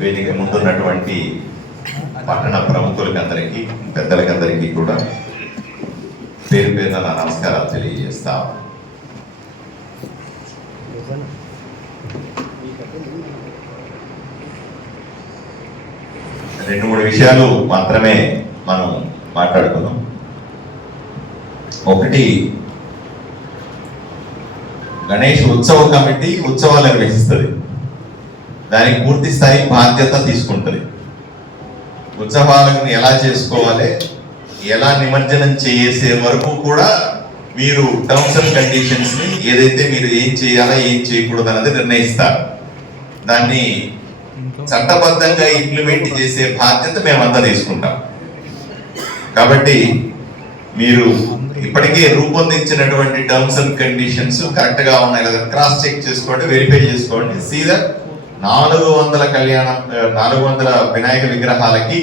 వేదిక ముందున్నటువంటి పట్టణ ప్రముఖులకందరికీ పెద్దలకందరికీ కూడా పేరు పేరున నా నమస్కారాలు తెలియజేస్తా. రెండు మూడు విషయాలు మాత్రమే మనం మాట్లాడుకుందాం. ఒకటి, గణేష్ ఉత్సవ కమిటీ ఉత్సవాలు నిర్వహిస్తుంది, దానికి పూర్తి స్థాయి బాధ్యత తీసుకుంటుంది. ఉత్సవాలను ఎలా చేసుకోవాలి, ఎలా నిమజ్జనం చేసే వరకు కూడా మీరు టర్మ్స్ అండ్ కండిషన్స్ ని ఏదైతే మీరు ఏం చేయాలా ఏం చేయకూడదు అన్నది నిర్ణయిస్తారు. దాన్ని చట్టబద్ధంగా ఇంప్లిమెంట్ చేసే బాధ్యత మేమంతా తీసుకుంటాం. కాబట్టి మీరు ఇప్పటికే రూపొందించినటువంటి టర్మ్స్ అండ్ కండిషన్స్ కరెక్ట్ గా ఉన్నాయి లేదా క్రాస్ చెక్ చేసుకోండి, వెరిఫై చేసుకోండి. సీదా 400 వినాయక విగ్రహాలకి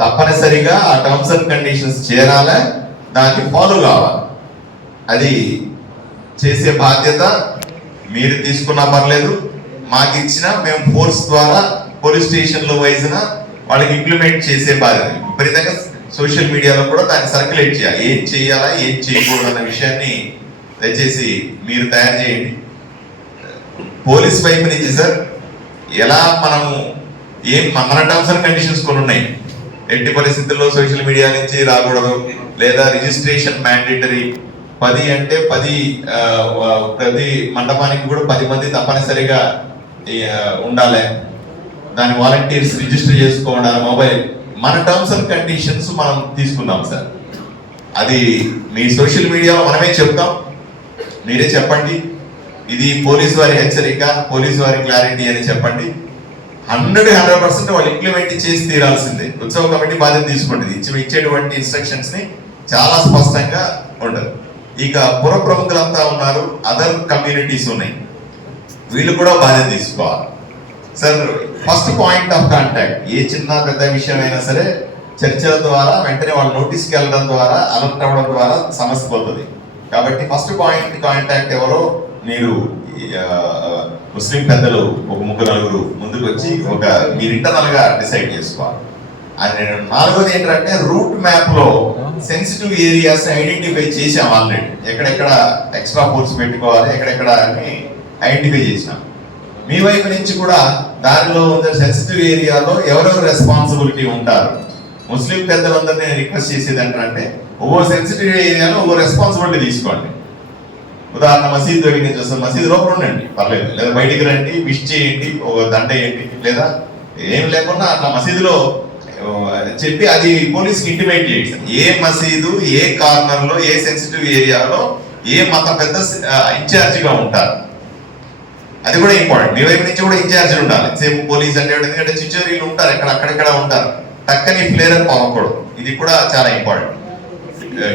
తప్పనిసరిగా ఆ టర్మ్స్ అండ్ కండిషన్స్ చేరాలా, దాన్ని ఫాలో కావాలి. అది చేసే బాధ్యత మీరు తీసుకున్నా పర్లేదు, మాకు ఇచ్చిన మేము ఫోర్స్ ద్వారా పోలీస్ స్టేషన్లో వైజ్న వాళ్ళకి ఇంప్లిమెంట్ చేసే బాధ్యత. విపరీతంగా సోషల్ మీడియాలో కూడా దాన్ని సర్క్యులేట్ చేయాలి. ఏం చేయాలా ఏం చేయకూడదు అన్న విషయాన్ని దయచేసి మీరు తయారు చేయండి. పోలీస్ వైపు నుంచి సార్ ఎలా మనము మన టర్మ్స్ అండ్ కండిషన్స్ కొన్ని ఉన్నాయి. ఎట్టి పరిస్థితుల్లో సోషల్ మీడియా నుంచి రాకూడదు, లేదా రిజిస్ట్రేషన్ మ్యాండేటరీ 10 అంటే 10 ప్రతి మండపానికి కూడా 10 మంది తప్పనిసరిగా ఉండాలి. దాని వాలంటీర్స్ రిజిస్టర్ చేసుకోవాలి. మొబైల్ మన టర్మ్స్ అండ్ కండిషన్స్ మనం తీసుకుందాం సార్. అది మీ సోషల్ మీడియాలో మనమే చెప్తాం, మీరే చెప్పండి. ఇది పోలీసు వారి హెచ్చరిక, పోలీసు వారి క్లారిటీ అని చెప్పండి. 100% వాళ్ళు ఇంప్లిమెంట్ చేసి తీరాల్సిందే. ఉత్సవ కమిటీ బాధ్యత తీసుకుంటుంది. ఇచ్చేటువంటి ఇన్స్ట్రక్షన్స్ ని చాలా స్పష్టంగా ఉండదు. ఇక పుర ప్రముఖులంతా ఉన్నారు, అదర్ కమ్యూనిటీస్ ఉన్నాయి, వీళ్ళు కూడా బాధ్యత తీసుకోవాలి. Sir, first point of contact ఏ చిన్న పెద్ద విషయం అయినా సరే చర్చల ద్వారా వెంటనే వాళ్ళ నోటీస్కి వెళ్ళడం ద్వారా, అలర్ట్ అవ్వడం ద్వారా సమస్య పోతుంది. కాబట్టి ఫస్ట్ పాయింట్ కాంటాక్ట్ ఎవరో మీరు ముస్లిం పెద్దలు ఒక 3-4 ముందుకు వచ్చి మీరు ఇంటర్నల్ గా డిసైడ్ చేసుకోవాలి. అని 4వది ఏంటంటే రూట్ మ్యాప్ లో సెన్సిటివ్ ఏరియాస్ ఐడెంటిఫై చేసాం ఆల్రెడీ. ఎక్కడెక్కడ ఎక్స్ట్రా ఫోర్స్ పెట్టుకోవాలి, ఎక్కడెక్కడ అని ఐడెంటిఫై చేసినాం. మీ వైపు నుంచి కూడా దానిలో ఉన్న సెన్సిటివ్ ఏరియాలో ఎవరెవరు రెస్పాన్సిబిలిటీ ఉంటారు. ముస్లిం పెద్దలందరినీ రిక్వెస్ట్ చేసేది ఏంటంటే ఒక్కో సెన్సిటివ్ ఏరియాలో ఒక్కో రెస్పాన్సిబిలిటీ తీసుకోండి. ఉదాహరణ మసీద్ దగ్గర నుంచి వస్తుంది, మసీద్ లోపల ఉండండి పర్లేదు, లేదా బయటికి రండి, విష్ చేయండి, ఒక దండ వేయండి, లేదా ఏం లేకుండా అట్లా మసీదులో చెప్పి అది పోలీస్కి ఇంటిమేట్ చేయండి. ఏ మసీదు ఏ కార్నర్ లో ఏ సెన్సిటివ్ ఏరియాలో ఏ మత పెద్ద ఇన్ఛార్జిగా ఉంటారు, అది కూడా ఇంపార్టెంట్. మీ వైపు నుంచి కూడా ఇన్ఛార్జీలు ఉండాలి. సేమ్ పోలీస్ అంటే ఎందుకంటే చిచ్చోరీలు ఉంటారు, అక్కడెక్కడ ఉంటారు, టక్కని ఫ్లేర్ అప్ అవ్వకూడదు. ఇది కూడా చాలా ఇంపార్టెంట్.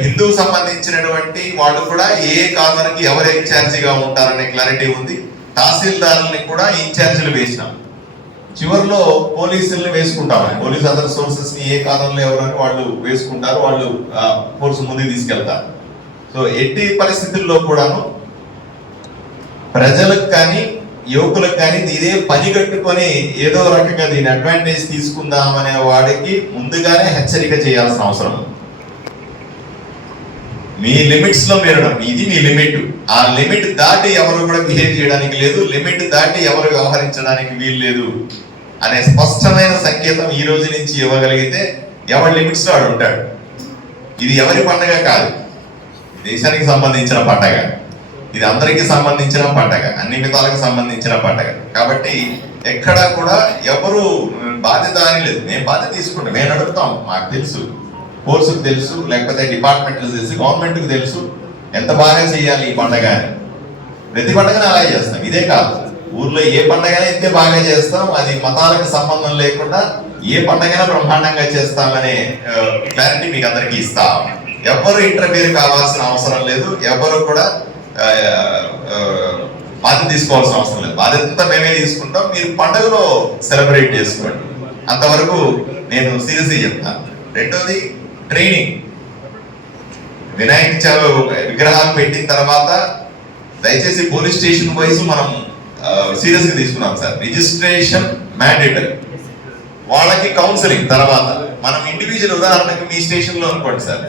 హిందూ సంబంధించినటువంటి వాళ్ళు కూడా ఏ కార్నర్ కి ఎవరు ఇన్ఛార్జిగా ఉంటారనే క్లారిటీ ఉంది. తహసీల్దారుల్ని కూడా ఇన్ఛార్జీలు వేసినాం. చివరిలో పోలీసుల్ని వేసుకుంటాం. పోలీస్ అదర్ సోర్సెస్ ని ఏ కార్నర్లో ఎవరని వాళ్ళు వేసుకుంటారు, వాళ్ళు ఫోర్స్ ముందుకు తీసుకెళ్తారు. సో ఎట్టి పరిస్థితుల్లో కూడాను ప్రజలకు కానీ యువకులకు కానీ ఇదే పని కట్టుకొని ఏదో రకంగా దీని అడ్వాంటేజ్ తీసుకుందామనే వాడికి ముందుగానే హెచ్చరిక చేయాల్సిన అవసరం. మీ లిమిట్స్ లో మీరడం, ఇది మీ లిమిట్. ఆ లిమిట్ దాటి ఎవరు కూడా బిహేవ్ చేయడానికి లేదు, లిమిట్ దాటి ఎవరు వ్యవహరించడానికి వీలు లేదు అనే స్పష్టమైన సంకేతం ఈ రోజు నుంచి ఇవ్వగలిగితే ఎవరి లిమిట్స్ లో వాడు ఉంటాడు. ఇది ఎవరి పండగ కాదు, దేశానికి సంబంధించిన పండగ, ఇది అందరికీ సంబంధించిన పండగ, అన్ని మితాలకు సంబంధించిన పండగ. కాబట్టి ఎక్కడా కూడా ఎవరు బాధ్యత అని లేదు. మేము బాధ్యత తీసుకుంటాం, మేము అడుగుతాం. మాకు తెలుసు, ఫోర్సుకు తెలుసు, లేకపోతే డిపార్ట్మెంట్ తెలుసు, గవర్నమెంట్కి తెలుసు ఎంత బాగా చేయాలి ఈ పండగ అని. ప్రతి పండగని అలాగే చేస్తాం. ఇదే కాదు, ఊర్లో ఏ పండగైనా ఇంతే బాగా చేస్తాం. అది మతాలకు సంబంధం లేకుండా ఏ పండగైనా బ్రహ్మాండంగా చేస్తామనే క్లారిటీ మీకు అందరికీ ఇస్తాం. ఎవరు ఇంటర్ఫియర్ కావాల్సిన అవసరం లేదు, ఎవరు కూడా బాధ్యత తీసుకోవాల్సిన అవసరం లేదు. బాధ్యత మేమే తీసుకుంటాం. మీరు పండుగలో సెలబ్రేట్ చేసుకోండి, అంతవరకు నేను సీరియస్గా చెప్తాను. రెండోది ట్రైనింగ్. వినాయక విగ్రహాలు పెట్టిన తర్వాత దయచేసి పోలీస్ స్టేషన్ వైజ్ మనం సీరియస్ గా తీసుకున్నాం సార్. రిజిస్ట్రేషన్ మ్యాండేటరీ, వాళ్ళకి కౌన్సిలింగ్ తర్వాత. మనం ఇండివిజువల్ ఉదాహరణకి మీ స్టేషన్ లో అనుకోండి సార్,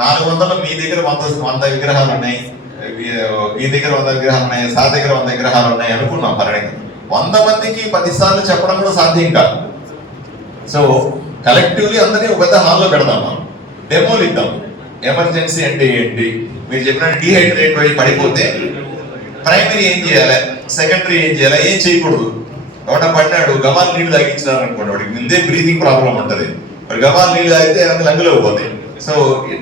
400 మీ దగ్గర 100 విగ్రహాలు ఉన్నాయి, మీ దగ్గర 100 విగ్రహాలు ఉన్నాయి, సార్ దగ్గర 100 విగ్రహాలు ఉన్నాయి అనుకున్నాం. పర్యటన 100 మందికి 10 సార్లు చెప్పడం కూడా సాధ్యం కాదు. సో కలెక్టివ్లీ అందరినీ ఒక పెద్ద హాల్లో పెడదాం, మనం డెమోలు ఇద్దాం. ఎమర్జెన్సీ అంటే ఏంటి, మీరు చెప్పిన డీహైడ్రేట్ అయి పడిపోతే ప్రైమరీ ఏం చేయాలి, సెకండరీ ఏం చేయాలి, ఏం చేయకూడదు. ఎవడ పడినాడు గవాలు నీళ్లు తాగించినారు అనుకోండి, వాడికి ముందే బ్రీతింగ్ ప్రాబ్లం ఉంటుంది, వాడు గవాలు నీళ్లు తాగితే లంగులో పోతాయి. సో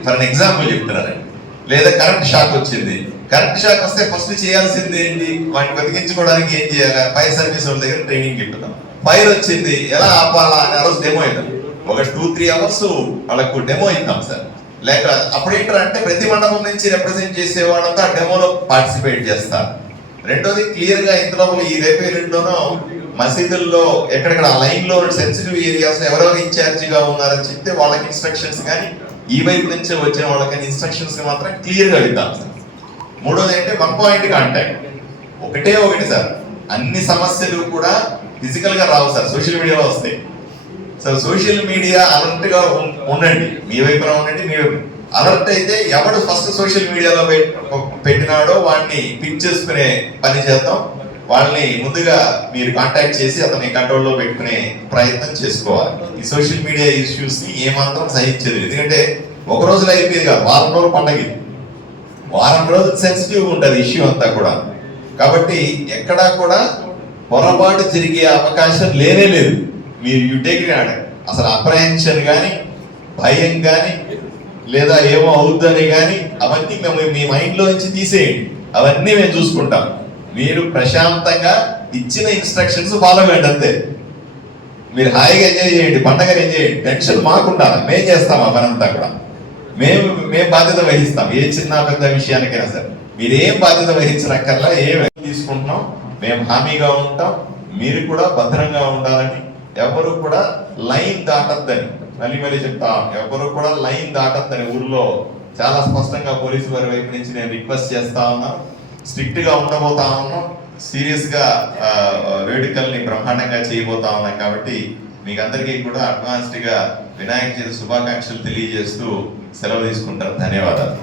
ఫర్ ఎగ్జాంపుల్ చెప్తున్నారండి. లేదా కరెంట్ షాక్ వచ్చింది, కరెంట్ షాక్ వస్తే ఫస్ట్ చేయాల్సింది ఏంటి, వాటిని బతికించుకోవడానికి ఏం చేయాలి, ఫైర్ సర్వీస్ వాళ్ళ దగ్గర ట్రైనింగ్ చెప్తున్నాం. ఫైర్ వచ్చింది ఎలా ఆపాలా అని ఆ రోజు డెమో ఇద్దాం, ఒక 2-3 అవర్స్ వాళ్ళకు డెమో ఇద్దాం సార్. లేక అప్పుడు ఏంటంటే ప్రతి మండపం నుంచి రిప్రజెంట్ చేసే వాళ్ళంతా ఆ డెమోలో పార్టిసిపేట్ చేస్తారు. రెండోది క్లియర్ గా ఇందులో ఈ రేపు ఎల్లుండిలోనో మసీదుల్లో ఎక్కడెక్కడ లైన్ లో సెన్సిటివ్ ఏరియాస్ ఎవరెవరు ఇన్ఛార్జ్ గా ఉన్నారని చెప్తే వాళ్ళకి ఇన్స్ట్రక్షన్స్ కానీ, ఈ వైపు నుంచి వచ్చిన వాళ్ళకి ఇన్స్ట్రక్షన్స్ మాత్రం క్లియర్ గా ఇద్దాం సార్. మూడోది ఏంటంటే 1 పాయింట్ కాంటాక్ట్, ఒకటి సార్. అన్ని సమస్యలు కూడా ఫిజికల్ గా రావు సార్, సోషల్ మీడియాలో వస్తాయి. సో సోషల్ మీడియా అలర్ట్ గా ఉండండి, మీ వైపున ఉండండి. మీ అలర్ట్ అయితే ఎవడు ఫస్ట్ సోషల్ మీడియాలో పెట్టినాడో వాడిని పిక్ చేసుకునే పని చేద్దాం. వాళ్ళని ముందుగా మీరు కాంటాక్ట్ చేసి అతని కంట్రోల్లో పెట్టుకునే ప్రయత్నం చేసుకోవాలి. ఈ సోషల్ మీడియా ఇష్యూస్ ని ఏమాత్రం సహించదు, ఎందుకంటే ఒక రోజులో అయిపోయేది కాదు, వారం రోజులు పండగ, వారం రోజులు సెన్సిటివ్ ఉంటుంది ఇష్యూ అంతా కూడా. కాబట్టి ఎక్కడా కూడా పొరపాటు జరిగే అవకాశం లేనే లేదు. మీరు యు టేక్ ఇట్, అసలు అప్రహెన్షన్ కానీ, భయం కానీ, లేదా ఏమో అవుద్దని కానీ అవన్నీ మేము మీ మైండ్లో నుంచి తీసేయండి, అవన్నీ మేము చూసుకుంటాం. మీరు ప్రశాంతంగా ఇచ్చిన ఇన్స్ట్రక్షన్స్ ఫాలో అవ్వండి అంతే. మీరు హాయిగా ఎంజాయ్ చేయండి, పండగని ఎంజాయ్ చేయండి, టెన్షన్ మాకుంటారు, మేము చేస్తాం ఆ పనంతా కూడా. మేము బాధ్యత వహిస్తాం ఏ చిన్న పెద్ద విషయానికైనా సరే. మీరేం బాధ్యత వహించనక్కర్లా, ఏం తీసుకుంటున్నాం మేము హామీగా ఉంటాం. మీరు కూడా భద్రంగా ఉండాలని, ఎవరు కూడా లైన్ దాటద్దని మళ్ళీ చెప్తాం, ఎవరు కూడా లైన్ దాటద్దని ఊర్లో చాలా స్పష్టంగా పోలీసు వారి వైపు నుంచి నేను రిక్వెస్ట్ చేస్తా ఉన్నాను. స్ట్రిక్ట్ గా ఉండబోతా ఉన్నాం, సీరియస్ గా వేడుకల్ని బ్రహ్మాండంగా చేయబోతా ఉన్నాం. కాబట్టి మీకు అందరికీ కూడా అడ్వాన్స్డ్ గా వినాయక చవితి శుభాకాంక్షలు తెలియజేస్తూ సెలవు తీసుకుంటారు. ధన్యవాదాలు.